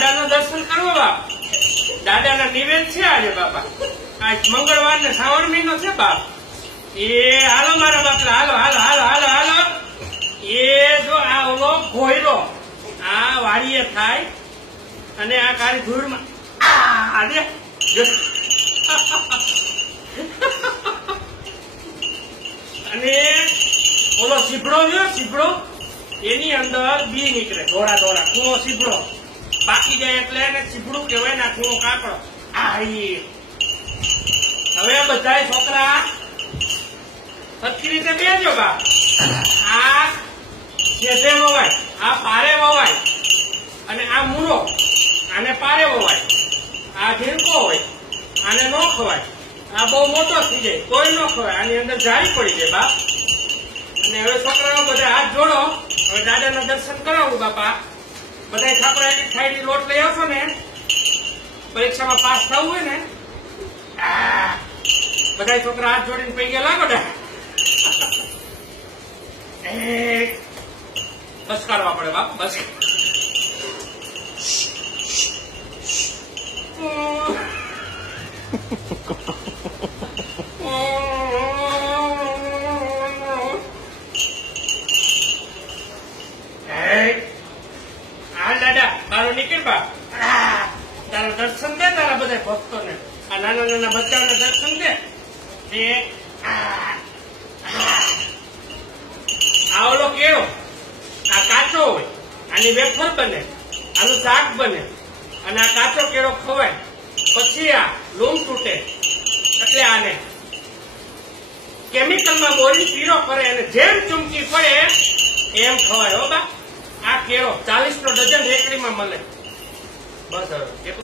દાદાનું દર્શન કરવો બાપ. દાદાના નિવેદ છે આજે બાપા. આજ મંગળવાર ને શ્રાવણ મહિનો છે બાપ. એ હાલો મારા બાપલા, હાલો હાલો હાલો હાલો હાલો. એ જો આ ઓલો ઘોયરો આ વાડીએ થાય અને આ કાળી ધૂળમાં આજે અને ઓલો સીભડો જો સીભડો એની અંદર બી નીકળે ધોળા ધોળા. કૂણો સીભડો પાકી જાય એટલે એને સીભડું કહેવાય ને કૂણો કાકડો. હવે બધા છોકરા સરખી રીતે બેજો બા. આ શેઠે વવાય, આ પારે વવાય અને આ મૂળો આને પારે વવાય. આ ઝીણકો હોય આને ન ખવાય. આ બહુ મોટો થઈ જાય કોઈ ન ખવાય. આની અંદર જાળી પડી જાય બાપ. અને હવે છોકરાઓ બધા હાથ જોડો. હવે દાદાના દર્શન કરાવું બાપા. બધા છોકરા એક થાળી લોટ લઈ આવશો ને પરીક્ષામાં પાસ થવું હોય ને બધા છોકરા હાથ જોડીને પૈકી લાગો ને બસ કાઢવા પડે બાપ. બસ દાદા તારો નીકળ બા. તારા દર્શન દે તારા બધા ભક્તો ને. આ નાના નાના બચ્ચાઓને દર્શન દે. આ ઓલો કેળો આ કાચો હોય આની વેફર બને, આનું શાક બને અને આ કાચો કેળો ખવાય પછી આ લૂમ તૂટે એટલે આને કેમિકલમાં બોરી પીળો કરે અને જેમ ચૂમકી પડે એમ ખવાય. હો બા આ કેળો 40 નો ડઝન રેકડીમાં મળે. બસ હવે